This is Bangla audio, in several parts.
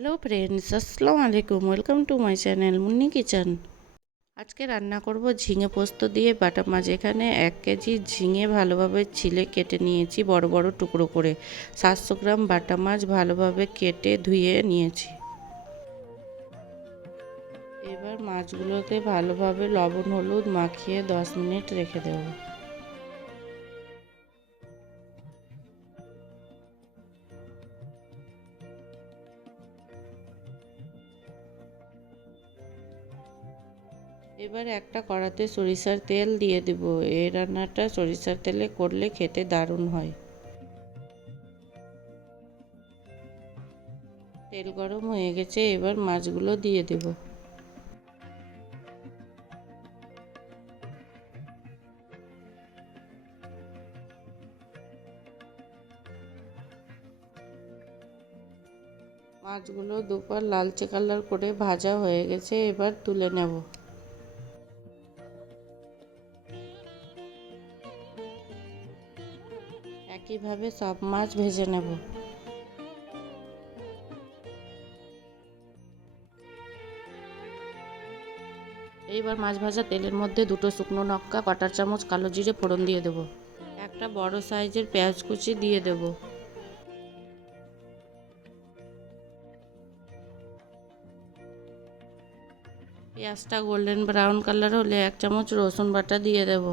হ্যালো ফ্রেন্ডস, আসসালামু আলাইকুম। Welcome to my channel Munni kitchen. আজকে রান্না করব ঝিঙে পোস্ত দিয়ে বাটা মাছ। এখানে 1 কেজি ঝিঙে ভালোভাবে ছিলে কেটে নিয়েছি বড় বড় টুকরো করে। 700 গ্রাম বাটা মাছ ভালোভাবে কেটে ধুয়ে নিয়েছি। এবার মাছগুলোকে ভালোভাবে লবণ হলুদ মাখিয়ে 10 মিনিট রেখে দেব। এবার একটা কড়াতে সরিষার তেল দিয়ে দেব। এই রান্নাটা সরিষার তেলে করলে খেতে দারুণ হয়। তেল গরম হয়ে গেছে, এবার মাছগুলো দিয়ে দেব। মাছগুলো দুপার লালচে কালার করে ভাজা হয়ে গেছে, এবার তুলে নেব। একইভাবে সব মাছ ভেজে নেব। এইবার মাছ ভাজা তেলের মধ্যে 2 শুকনো লঙ্কা, কটার চামচ কালো জিরে ফোড়ন দিয়ে দেব। একটা বড় সাইজের পেঁয়াজ কুচি দিয়ে দেব। পেঁয়াজটা গোল্ডেন ব্রাউন কালার হলে 1 চামচ রসুন বাটা দিয়ে দেব।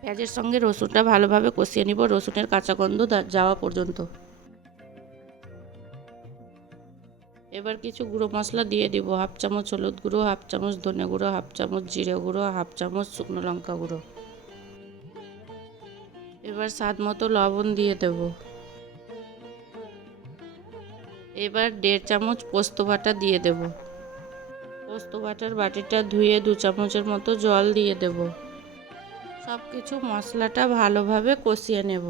পেঁয়াজের সঙ্গে রসুনটা ভালোভাবে কষিয়ে নিব রসুনের কাঁচা গন্ধ যাওয়া পর্যন্ত। এবার কিছু গুঁড়ো মশলা দিয়ে দিব। 1/2 চামচ হলুদ গুঁড়ো, 1/2 চামচ ধনে গুঁড়ো, 1/2 চামচ জিরে গুঁড়ো, 1/2 চামচ শুকনো লঙ্কা গুঁড়ো। এবার স্বাদ মতো লবণ দিয়ে দেব। এবার 1.5 চামচ পোস্ত বাটা দিয়ে দেব। পোস্ত বাটার বাটিটা ধুয়ে 2 চামচের মতো জল দিয়ে দেব। সব কিছু মশলাটা ভালোভাবে কষিয়ে নেব।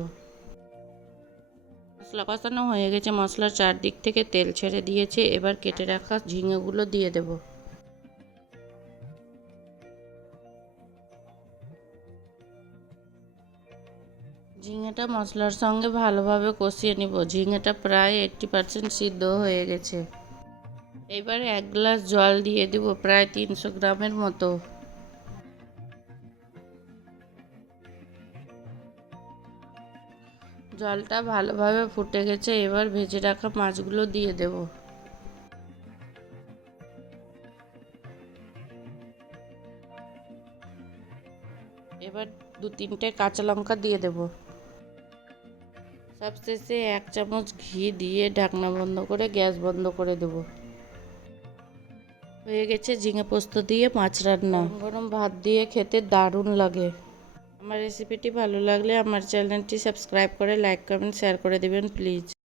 মশলা কষানো হয়ে গেছে, মশলার চারদিক থেকে তেল ছেড়ে দিয়েছে। এবার কেটে রাখা ঝিঙেগুলো দিয়ে দেব। ঝিঙেটা মশলার সঙ্গে ভালোভাবে কষিয়ে নিব। ঝিঙেটা প্রায় 80% সিদ্ধ হয়ে গেছে। এবার 1 গ্লাস জল দিয়ে দিব, প্রায় 300 গ্রামের মতো। জলটা ভালোভাবে ফুটে গেছে, এবার ভেজে রাখা মাছগুলো দিয়ে দেব। এবার 2-3টে কাঁচা লঙ্কা দিয়ে দেব। সবশেষে 1 চামচ ঘি দিয়ে ঢাকনা বন্ধ করে গ্যাস বন্ধ করে দেব। হয়ে গেছে ঝিঙে পোস্ত দিয়ে মাছ রান্না। গরম ভাত দিয়ে খেতে দারুণ লাগে। আমার রেসিপিটি ভালো লাগলে আমার চ্যানেলটি সাবস্ক্রাইব করে লাইক কমেন্ট শেয়ার করে দেবেন প্লিজ।